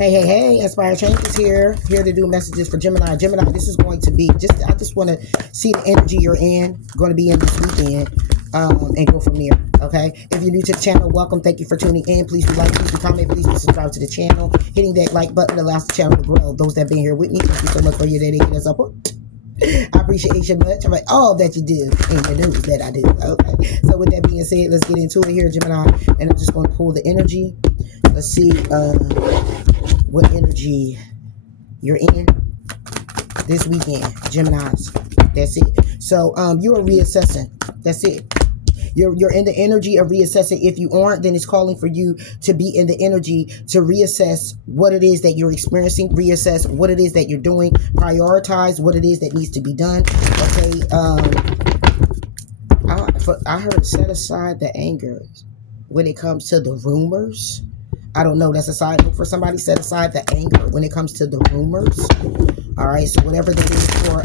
Hey, Inspire Change is here to do messages for Gemini. Gemini, this is going to be, I just want to see the energy you're in, going to be in this weekend, and go from there, okay? If you're new to the channel, welcome. Thank you for tuning in. Please do like, please do comment, please do subscribe to the channel. Hitting that like button allows the channel to grow. Those that have been here with me, thank you so much for your dedicated support. I appreciate you much. I'm like, all that you do and the news that I do. Okay. So with that being said, let's get into it here, Gemini. And I'm just going to pull the energy. Let's see what energy you're in this weekend, Geminis. That's it. So you are reassessing. That's it. You're in the energy of reassessing. If you aren't, then it's calling for you to be in the energy to reassess what it is that you're experiencing, reassess what it is that you're doing, prioritize what it is that needs to be done. Okay. I heard set aside the anger when it comes to the rumors. I don't know. That's a side note for somebody. Set aside the anger when it comes to the rumors. All right. So whatever that is for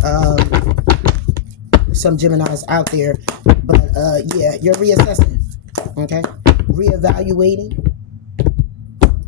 some Geminis out there. But yeah, you're reassessing. Okay. Reevaluating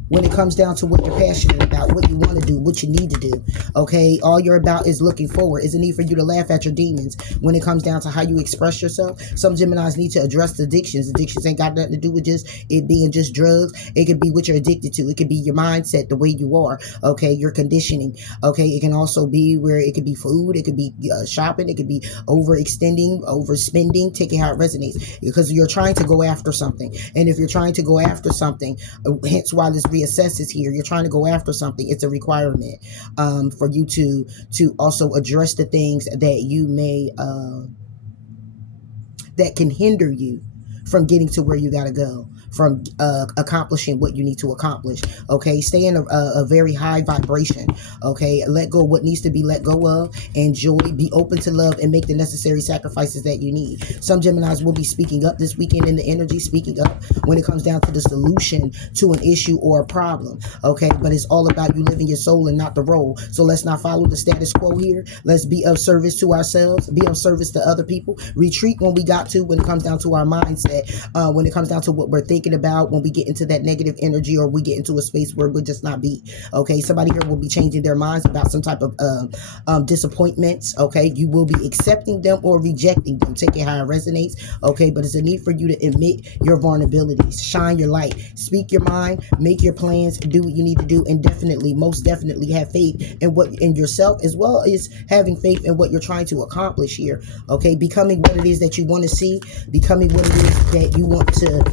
when it comes down to what you're passionate about, what you want to do, what you need to do. Okay. All you're about is looking forward. It's a need for you to laugh at your demons when it comes down to how you express yourself. Some Geminis need to address the addictions. Addictions ain't got nothing to do with just it being just drugs. It could be what you're addicted to. It could be your mindset, the way you are. Okay. Your conditioning. Okay. It can also be where it could be food. It could be shopping. It could be overextending, overspending. Take it how it resonates, because you're trying to go after something. And if you're trying to go after something, hence why this reassess is here. You're trying to go after something. It's a requirement for you to also address the things that you may that can hinder you from getting to where you got to go, from accomplishing what you need to accomplish. Okay. Stay in a very high vibration. Okay. Let go of what needs to be let go of. Enjoy, be open to love, and make the necessary sacrifices that you need. Some Geminis will be speaking up this weekend in the energy, speaking up when it comes down to the solution to an issue or a problem. Okay. But it's all about you living your soul and not the role. So let's not follow the status quo here. Let's be of service to ourselves, be of service to other people. Retreat when we got to, when it comes down to our mindset, when it comes down to what we're thinking about, when we get into that negative energy, or we get into a space where we'll just not be. Okay. Somebody here will be changing their minds about some type of disappointments. Okay. You will be accepting them or rejecting them. Take it how it resonates. Okay. But it's a need for you to admit your vulnerabilities, shine your light, speak your mind, make your plans, do what you need to do, and definitely, most definitely have faith in yourself, as well as having faith in what you're trying to accomplish here. Okay. Becoming what it is that you want to see, becoming what it is that you want to,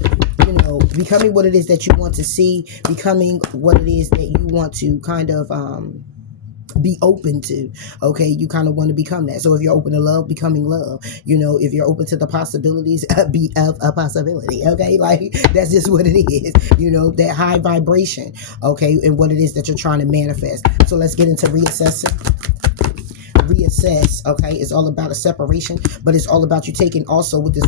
becoming what it is that you want to see, becoming what it is that you want to kind of be open to. Okay. You kind of want to become that. So if you're open to love, becoming love. If you're open to the possibilities, be of a possibility. Okay. Like, that's just what it is. That high vibration. Okay. And what it is that you're trying to manifest. So let's get into reassessing. Reassess. Okay. It's all about a separation, but it's all about you taking also with this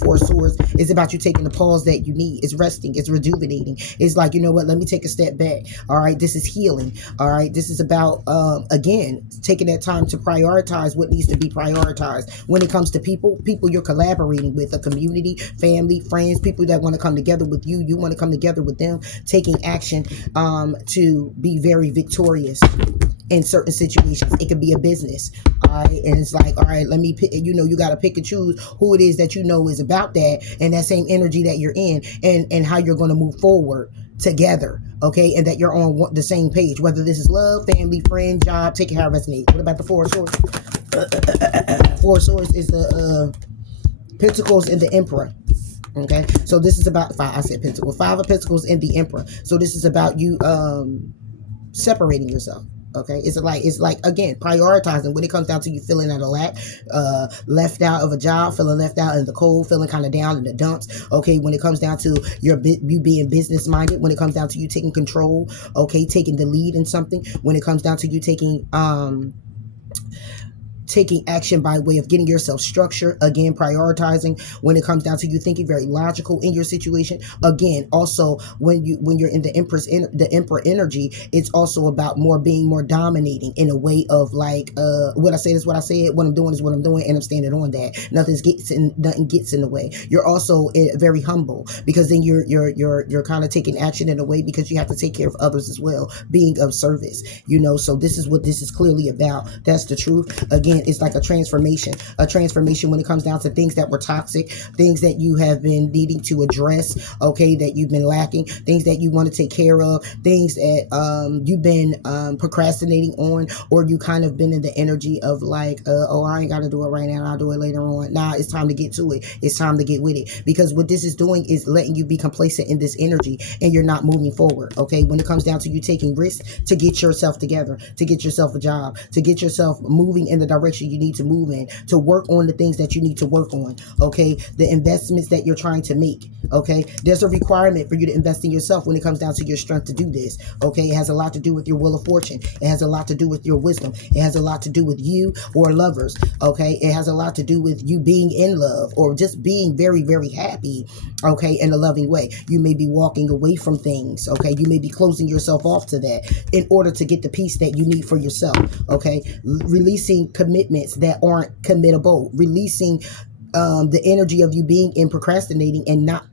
four swords. It's about you taking the pause that you need. It's resting. It's rejuvenating. It's like, you know what? Let me take a step back. All right. This is healing. All right. This is about, again, taking that time to prioritize what needs to be prioritized. When it comes to people you're collaborating with, a community, family, friends, people that want to come together with you. You want to come together with them, taking action, to be very victorious in certain situations. It could be a business. All right. And it's like, all right, let me pick, you got to pick and choose who it is that is about that, and that same energy that you're in, and how you're going to move forward together. Okay. And that you're on the same page, whether this is love, family, friend, job, take it how it resonates. What about the Four of Swords? Four of Swords is the Pentacles and the Emperor. Okay. So this is about five. I said Pentacles. Five of Pentacles and the Emperor. So this is about you separating yourself. Okay. It's like, again, prioritizing when it comes down to you feeling at a lack, left out of a job, feeling left out in the cold, feeling kind of down in the dumps. Okay. When it comes down to you being business minded, when it comes down to you taking control, okay, taking the lead in something, when it comes down to you taking taking action by way of getting yourself structured, again, prioritizing when it comes down to you thinking very logical in your situation. Again, also when you're in the emperor energy, it's also about being more dominating in a way of like, what I say is what I said, what I'm doing is what I'm doing, and I'm standing on that. Nothing gets in the way. You're also very humble, because then you're kind of taking action in a way because you have to take care of others as well, being of service, so this is what this is clearly about. That's the truth. Again, it's like a transformation when it comes down to things that were toxic, things that you have been needing to address, okay, that you've been lacking, things that you want to take care of, things that you've been procrastinating on, or you kind of been in the energy of like, oh, I ain't got to do it right now, I'll do it later on. Nah, it's time to get to it. It's time to get with it, because what this is doing is letting you be complacent in this energy, and you're not moving forward, okay? When it comes down to you taking risks to get yourself together, to get yourself a job, to get yourself moving in the direction you need to move in, to work on the things that you need to work on, okay? The investments that you're trying to make, okay? There's a requirement for you to invest in yourself when it comes down to your strength to do this, okay? It has a lot to do with your will of fortune. It has a lot to do with your wisdom. It has a lot to do with you or lovers, okay? It has a lot to do with you being in love, or just being very, very happy, okay, in a loving way. You may be walking away from things, okay? You may be closing yourself off to that in order to get the peace that you need for yourself, okay? Releasing commitments that aren't committable, releasing the energy of you being in procrastinating and not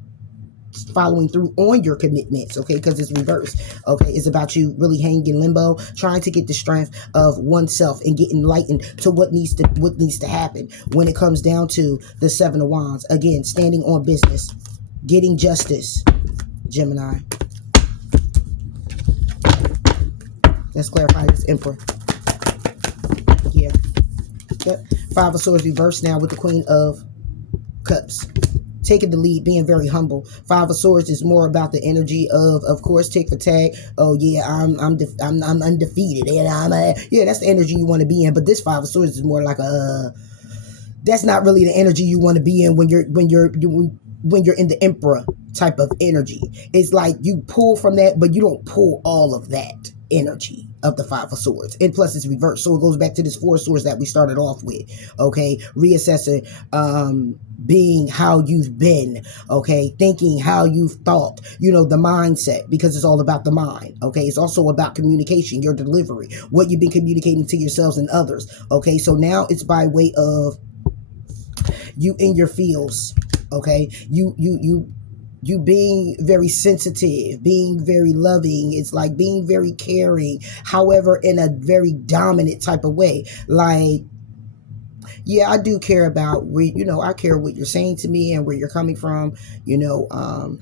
following through on your commitments, okay, because it's reversed, okay? It's about you really hanging in limbo, trying to get the strength of oneself and get enlightened to what needs to happen when it comes down to the Seven of Wands. Again, standing on business, getting justice, Gemini. Let's clarify this Emperor. Yeah. Yep. Five of Swords reversed now with the Queen of Cups. Taking the lead, being very humble. Five of Swords is more about the energy of course, tick for tag. Oh yeah, I'm undefeated, and that's the energy you want to be in. But this Five of Swords is more like that's not really the energy you want to be in when you're in the Emperor type of energy. It's like you pull from that, but you don't pull all of that energy of the Five of Swords, and plus it's reversed, so it goes back to this Four of Swords that we started off with, okay? Reassessing, being how you've been, okay? Thinking how you've thought, the mindset, because it's all about the mind, okay? It's also about communication, your delivery, what you've been communicating to yourselves and others, okay? So now it's by way of you in your feels, okay? You being very sensitive, being very loving. It's like being very caring, however, in a very dominant type of way. Like, yeah, I do care about I care what you're saying to me and where you're coming from,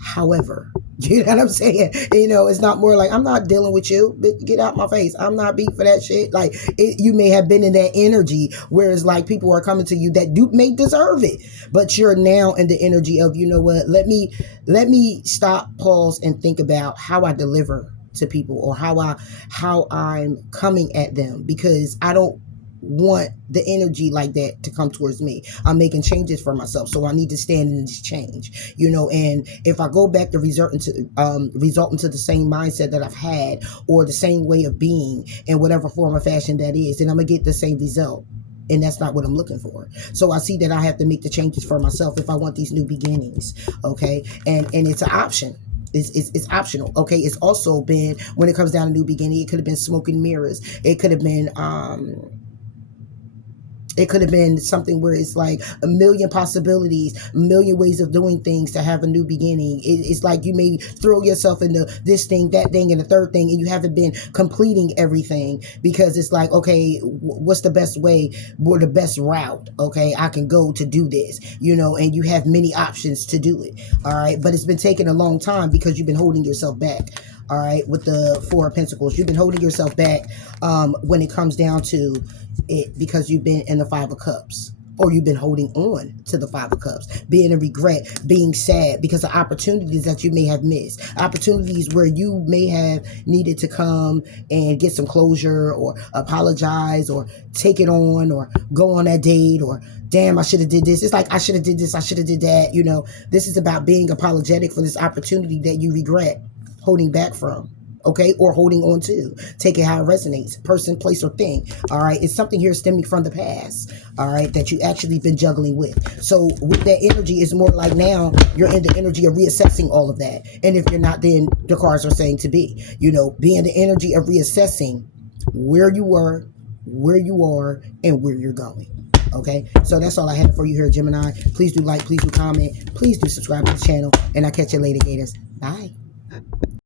however, you know what I'm saying? It's not more like, I'm not dealing with you, get out my face. I'm not beat for that shit. Like, you may have been in that energy, whereas like people are coming to you that do may deserve it, but you're now in the energy of, let me stop, pause, and think about how I deliver to people, or how I'm coming at them, because I don't want the energy like that to come towards me. I'm making changes for myself, so I need to stand in this change, and if I go back to result into the same mindset that I've had, or the same way of being in whatever form or fashion that is, then I'm gonna get the same result. And that's not what I'm looking for. So I see that I have to make the changes for myself if I want these new beginnings, okay? And it's an option. It's optional, okay? It's also been, when it comes down to new beginning, it could have been smoke and mirrors. It could have been something where it's like a million possibilities, a million ways of doing things to have a new beginning. It's like you may throw yourself into this thing, that thing, and the third thing, and you haven't been completing everything, because it's like, okay, what's the best way, or the best route, okay, I can go to do this, and you have many options to do it, all right? But it's been taking a long time because you've been holding yourself back, all right? With the Four of Pentacles, you've been holding yourself back when it comes down to it, because you've been in the Five of Cups, or you've been holding on to the Five of Cups, being in regret, being sad because of opportunities that you may have missed, opportunities where you may have needed to come and get some closure, or apologize, or take it on, or go on that date, or damn, I should have did this. It's like, I should have did this, I should have did that. This is about being apologetic for this opportunity that you regret holding back from. okay, or holding on to. Take it how it resonates. Person, place, or thing. All right, it's something here stemming from the past. All right, that you actually been juggling with. So with that energy, it's more like now you're in the energy of reassessing all of that. And if you're not, then the cards are saying to be. You know, be in the energy of reassessing where you were, where you are, and where you're going. Okay, so that's all I have for you here, Gemini. Please do like, please do comment, please do subscribe to the channel, and I'll catch you later, Gators. Bye.